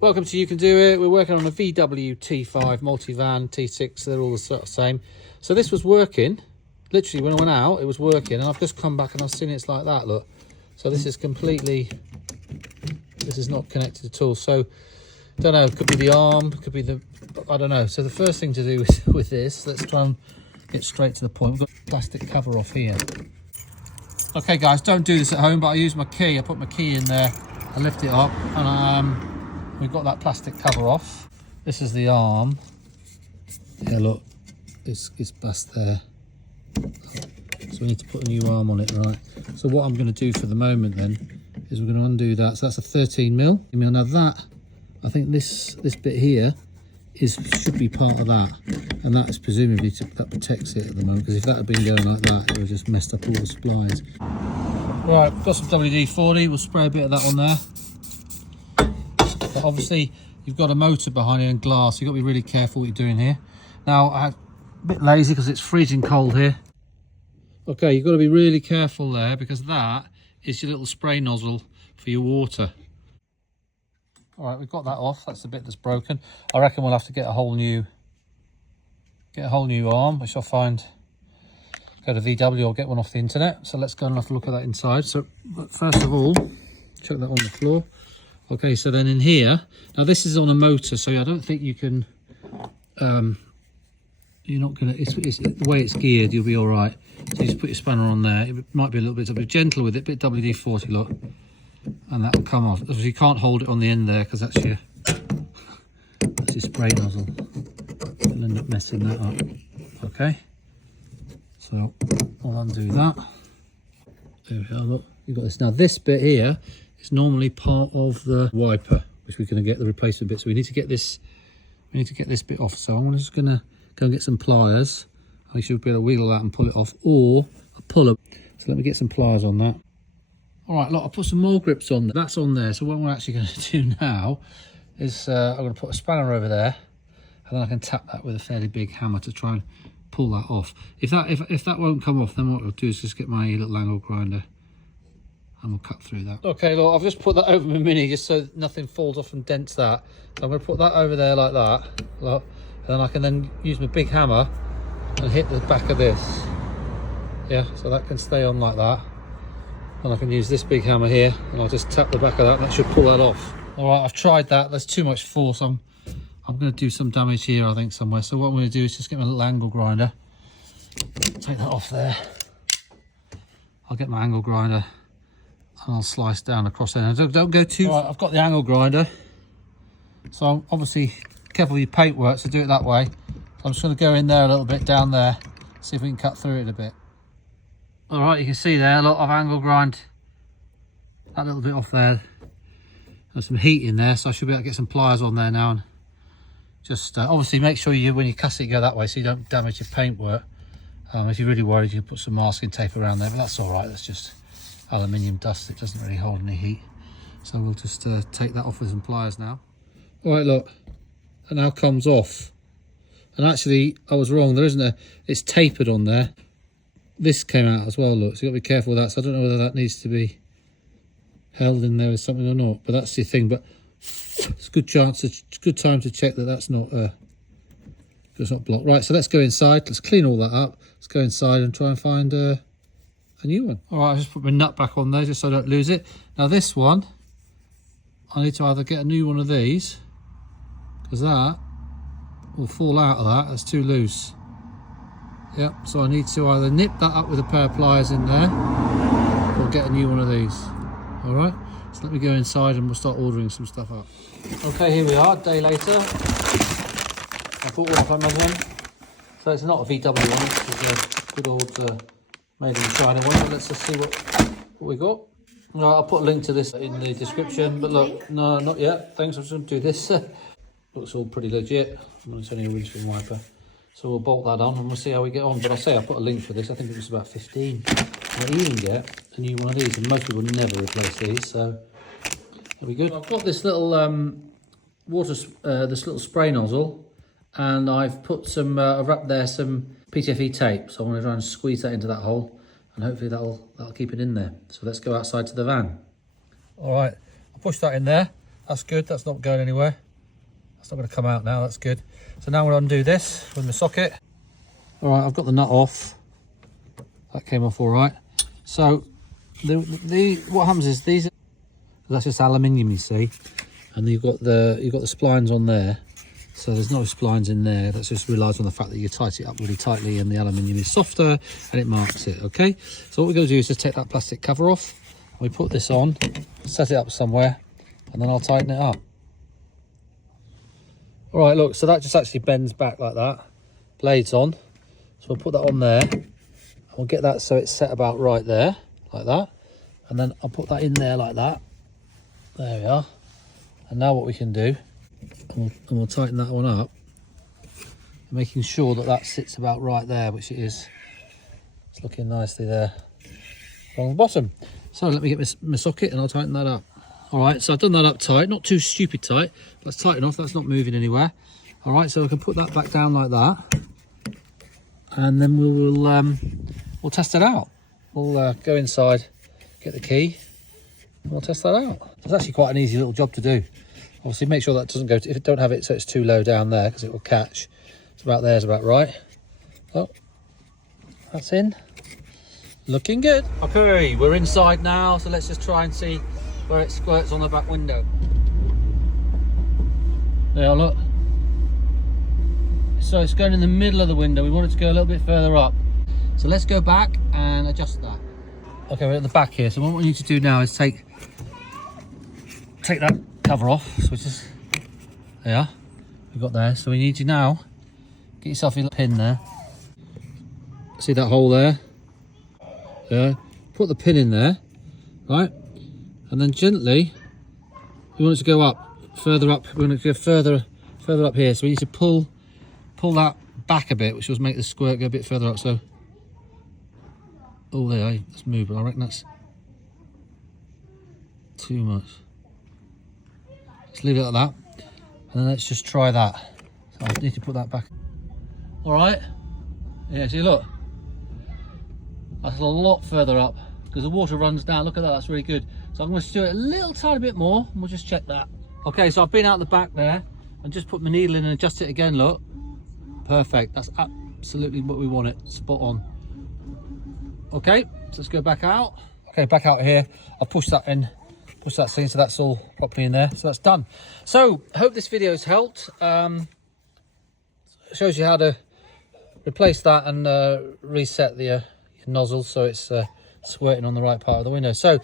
Welcome to You Can Do It. We're working on a VW T5 Multivan T6. They're all the sort of same. So this was working. Literally when I went out, it was working, and I've just come back and I've seen it's like that, look. So this is completely, this is not connected at all. So, don't know, could be the arm, could be the, I don't know. So the first thing to do is, with this, let's try and get straight to the point. We've got a plastic cover off here. Okay guys, don't do this at home, but I use my key. I put my key in there, I lift it up, and we've got that plastic cover off. This is the arm. Yeah, look, it's bust there. So we need to put a new arm on it, right? So what I'm going to do for the moment then is we're going to undo that. So that's a 13mm. Now that, I think this bit here should be part of that, and that is presumably that protects it at the moment, because if that had been going like that, it would have just messed up all the supplies. Right, got some WD-40. We'll spray a bit of that on there. But obviously you've got a motor behind it and glass, so you've got to be really careful what you're doing here. Now I'm a bit lazy because it's freezing cold here. Okay, you've got to be really careful there, because that is your little spray nozzle for your water. All right, we've got that off. That's the bit that's broken. I reckon we'll have to get a whole new arm, which I'll find, go to VW or get one off the internet. So let's go and have a look at that inside. So first of all, check that on the floor. Okay, so then in here, now this is on a motor, so I don't think you can, you're not gonna, it's the way it's geared, you'll be all right. So you just put your spanner on there. It might be a little bit gentle with it, bit WD-40, look, and that will come off. Obviously you can't hold it on the end there, because that's your spray nozzle. You'll end up messing that up. Okay, so I'll undo that. There we are, look, you've got this. Now this bit here is normally part of the wiper, which we're going to get the replacement bit. So we need to get this bit off. So I'm just going to go and get some pliers. I should be able to wiggle that and pull it off, or a puller. So let me get some pliers on that. All right, look, I'll put some more grips on. That's on there. So what we're actually going to do now is I'm going to put a spanner over there, and then I can tap that with a fairly big hammer to try and pull that off. If that won't come off, then what I'll do is just get my little angle grinder and we'll cut through that. Okay, look, I've just put that over my Mini just so nothing falls off and dents that. So I'm going to put that over there like that, look, and then I can then use my big hammer and hit the back of this. Yeah, so that can stay on like that. And I can use this big hammer here, and I'll just tap the back of that, and that should pull that off. All right, I've tried that. There's too much force. I'm going to do some damage here, I think, somewhere. So what I'm going to do is just get my little angle grinder. Take that off there. I'll get my angle grinder, and I'll slice down across there. Now, don't go too. All right, I've got the angle grinder. So I'm obviously careful with your paintwork, so do it that way. So I'm just going to go in there a little bit, down there, see if we can cut through it a bit. All right, you can see there, a lot of angle grind that little bit off there. There's some heat in there, so I should be able to get some pliers on there now. And just obviously make sure when you cast it, go that way so you don't damage your paintwork. If you're really worried, you can put some masking tape around there, but that's all right. That's just aluminium dust. It doesn't really hold any heat. So we'll just take that off with some pliers now. All right, look, that now comes off. And actually, I was wrong. There isn't it's tapered on there. This came out as well, look, so you've got to be careful with that. So I don't know whether that needs to be held in there with something or not, but that's the thing. But it's a good chance, it's a good time to check that that's not blocked. Right, so let's go inside. Let's clean all that up. Let's go inside and try and find a new one. All right, I just put my nut back on there just so I don't lose it. Now this one, I need to either get a new one of these, because that will fall out of that. That's too loose. Yep, so I need to either nip that up with a pair of pliers in there, or get a new one of these. All right, so let me go inside and we'll start ordering some stuff up. Okay, here we are, a day later. I bought another one. So it's not a VW one, it's a good old made in China one. But let's just see what we got. All right, I'll put a link to this in the description, but look, no, not yet. Thanks, I'm just going to do this. Looks all pretty legit. It's only a windscreen wiper. So we'll bolt that on and we'll see how we get on. But I'll say I put a link for this. I think it was about 15. I even get a new one of these, and most people never replace these, so that'll be good. I've got this little this little spray nozzle, and I've put some, I've wrapped there some PTFE tape. So I'm going to try and squeeze that into that hole, and hopefully that'll keep it in there. So let's go outside to the van. All right, I'll push that in there. That's good. That's not going anywhere. That's not going to come out now. That's good. So now we'll undo this from the socket. All right, I've got the nut off. That came off all right. So what happens is that's just aluminium, you see, and you've got the splines on there. So there's no splines in there. That just relies on the fact that you tighten it up really tightly and the aluminium is softer and it marks it, okay? So what we're going to do is just take that plastic cover off. We put this on, set it up somewhere, and then I'll tighten it up. All right, look, so that just actually bends back like that. Blades on. So we'll put that on there. We'll get that so it's set about right there, like that. And then I'll put that in there like that. There we are. And now what we can do, and we'll tighten that one up, making sure that that sits about right there, which it is. It's looking nicely there along the bottom. So let me get my socket and I'll tighten that up. All right, so I've done that up tight, not too stupid tight, but it's tight enough, that's not moving anywhere. All right, so I can put that back down like that, and then we'll test it out. We'll go inside, get the key, and we'll test that out. It's actually quite an easy little job to do. Obviously, make sure that doesn't go, if it don't have it so it's too low down there, because it will catch. It's about there, is about right. Oh, that's in. Looking good. Okay, we're inside now, so let's just try and see where it squirts on the back window. There, look. So it's going in the middle of the window. We want it to go a little bit further up. So let's go back and adjust that. Okay, we're at the back here. So what we need to do now is take that cover off. So it's just, there, we've got there. So we need to now get yourself a little pin there. See that hole there? Yeah. Put the pin in there, right? And then gently, we want it to go up, further up. We want it to go further up here. So we need to pull that back a bit, which will make the squirt go a bit further up. So, oh, there, let's move. But I reckon that's too much. Let's leave it like that, and then let's just try that. So I need to put that back. All right. Yeah. See, look, that's a lot further up because the water runs down. Look at that. That's really good. So I'm going to do it a little tiny bit more, and we'll just check that. Okay, so I've been out the back there and just put my needle in and adjust it again. Look, perfect. That's absolutely what we want it. Spot on. Okay, so let's go back out. Okay, back out here. I've pushed that in, pushed that in, so that's all properly in there. So that's done. So I hope this video has helped. Shows you how to replace that and reset the your nozzle so it's squirting on the right part of the window. So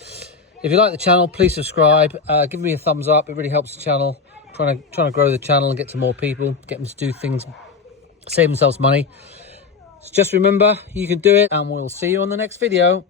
if you like the channel, please subscribe. Give me a thumbs up. It really helps the channel. Trying to grow the channel and get to more people, get them to do things, save themselves money. So just remember, you can do it, and we'll see you on the next video.